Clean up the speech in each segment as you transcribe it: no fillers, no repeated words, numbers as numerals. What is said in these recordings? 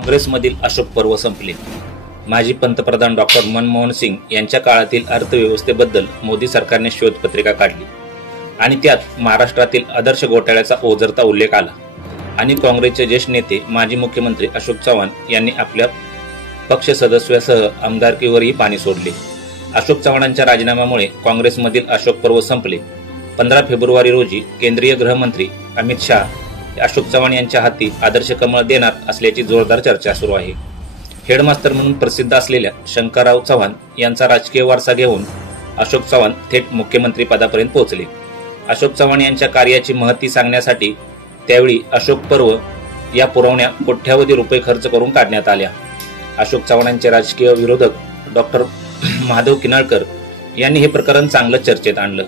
काँग्रेसमधील अशोक पर्व संपले। माजी पंतप्रधान डॉक्टर मनमोहन सिंग यांच्या काळातील अर्थव्यवस्थेबद्दल मोदी सरकारने शोधपत्रिका काढली आणि त्यात महाराष्ट्रातील आदर्श घोटाळ्याचा ओझरता उल्लेख आला आणि काँग्रेसचे ज्येष्ठ नेते माजी मुख्यमंत्री अशोक चव्हाण यांनी आपल्या पक्ष सदस्यासह आमदारकीवरही पाणी सोडले। अशोक चव्हाणांच्या राजीनाम्यामुळे काँग्रेसमधील अशोक पर्व संपले। 15 फेब्रुवारी रोजी केंद्रीय गृहमंत्री अमित शाह अशोक चव्हाण यांच्या हाती आदर्श कमळ देणार असल्याची जोरदार चर्चा सुरू आहे। हेडमास्टर म्हणून प्रसिद्ध असलेल्या शंकरराव चव्हाण यांचा राजकीय वारसा घेऊन अशोक चव्हाण थेट मुख्यमंत्री पदापर्यंत पोहोचले। अशोक चव्हाण यांच्या कार्याची महती सांगण्यासाठी त्यावेळी अशोक पर्व या पुरवण्या कोट्यावधी रुपये खर्च करून काढण्यात आल्या। अशोक चव्हाणांचे राजकीय विरोधक डॉक्टर महादेव किनाळकर यांनी हे प्रकरण चांगलं चर्चेत आणलं।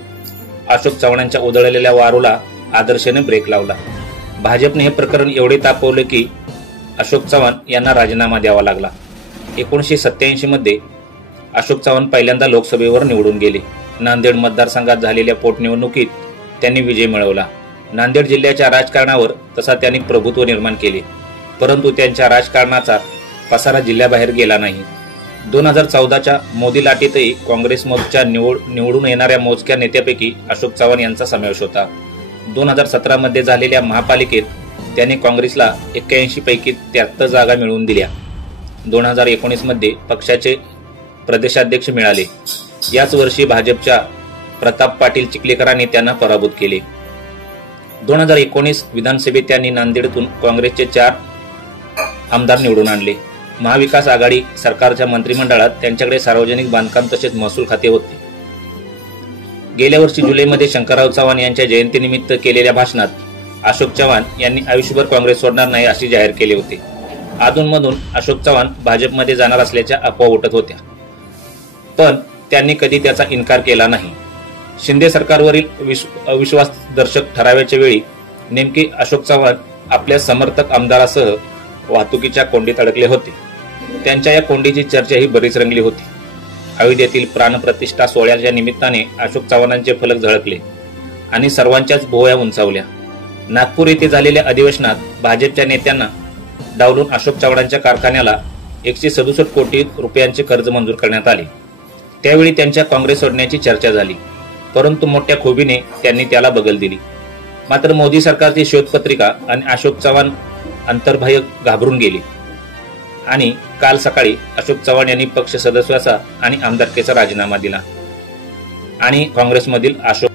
अशोक चव्हाणांच्या उधळलेल्या वारूला आदर्शने ब्रेक लावला। भाजपने हे प्रकरण एवढे तापवले की अशोक चव्हाण यांना राजीनामा द्यावा लागला। 1987 मध्ये अशोक चव्हाण पहिल्यांदा लोकसभेवर निवडून गेले। नांदेड मतदारसंघात झालेल्या पोटनिवडणुकीत त्यांनी विजय मिळवला। नांदेड जिल्ह्याच्या राजकारणावर तसा त्यांनी प्रभुत्व निर्माण केले, परंतु त्यांच्या राजकारणाचा पसारा जिल्ह्याबाहेर गेला नाही। 2014च्या मोदी लाटेतही काँग्रेसच्या निवडून येणाऱ्या मोजक्या नेत्यापैकी अशोक चव्हाण यांचा समावेश होता। 2017 मध्ये झालेल्या महापालिकेत त्यांनी काँग्रेसला 81 पैकी 73 जागा मिळवून दिल्या। 2019 मध्ये पक्षाचे प्रदेशाध्यक्ष मिळाले। याच वर्षी भाजपच्या प्रताप पाटील चिखलीकरांनी त्यांना पराभूत केले। 2019 विधानसभेत त्यांनी नांदेडतून काँग्रेसचे 4 आमदार निवडून आणले। महाविकास आघाडी सरकारच्या मंत्रिमंडळात त्यांच्याकडे सार्वजनिक बांधकाम तसेच महसूल खाते होते। गेल्या वर्षी जुलैमध्ये शंकरराव चव्हाण यांच्या जयंतीनिमित्त केलेल्या भाषणात अशोक चव्हाण यांनी आयुष्यभर काँग्रेस सोडणार नाही असे जाहीर केले होते। अधूनमधून अशोक चव्हाण भाजपमध्ये जाणार असल्याच्या अफवा उठत होत्या, पण त्यांनी कधी त्याचा इन्कार केला नाही। शिंदे सरकारवरील अविश्वासदर्शक ठरावाच्या वेळी नेमके अशोक चव्हाण आपल्या समर्थक आमदारासह वाहतुकीच्या कोंडीत अडकले होते। त्यांच्या या कोंडीची चर्चाही बरीच रंगली होती। अयोध्येतील प्राणप्रतिष्ठा सोहळ्याच्या निमित्ताने अशोक चव्हाणांचे फलक झळकले आणि सर्वांच्याच भुवया उंचावल्या। नागपूर येथे झालेल्या अधिवेशनात भाजपच्या नेत्यांना डावलून अशोक चव्हाणांच्या कारखान्याला 167 कोटी रुपयांचे कर्ज मंजूर करण्यात आले। त्यावेळी त्यांच्या काँग्रेस सोडण्याची चर्चा झाली, परंतु मोठ्या खोबीने त्यांनी त्याला बगल दिली। मात्र मोदी सरकारची शोधपत्रिका आणि अशोक चव्हाण अंतर्बाह्य घाबरून गेले आणि काल सकाळी अशोक चव्हाण यांनी पक्ष सदस्याचा आणि आमदारकीचा राजीनामा दिला आणि काँग्रेसमधील अशोक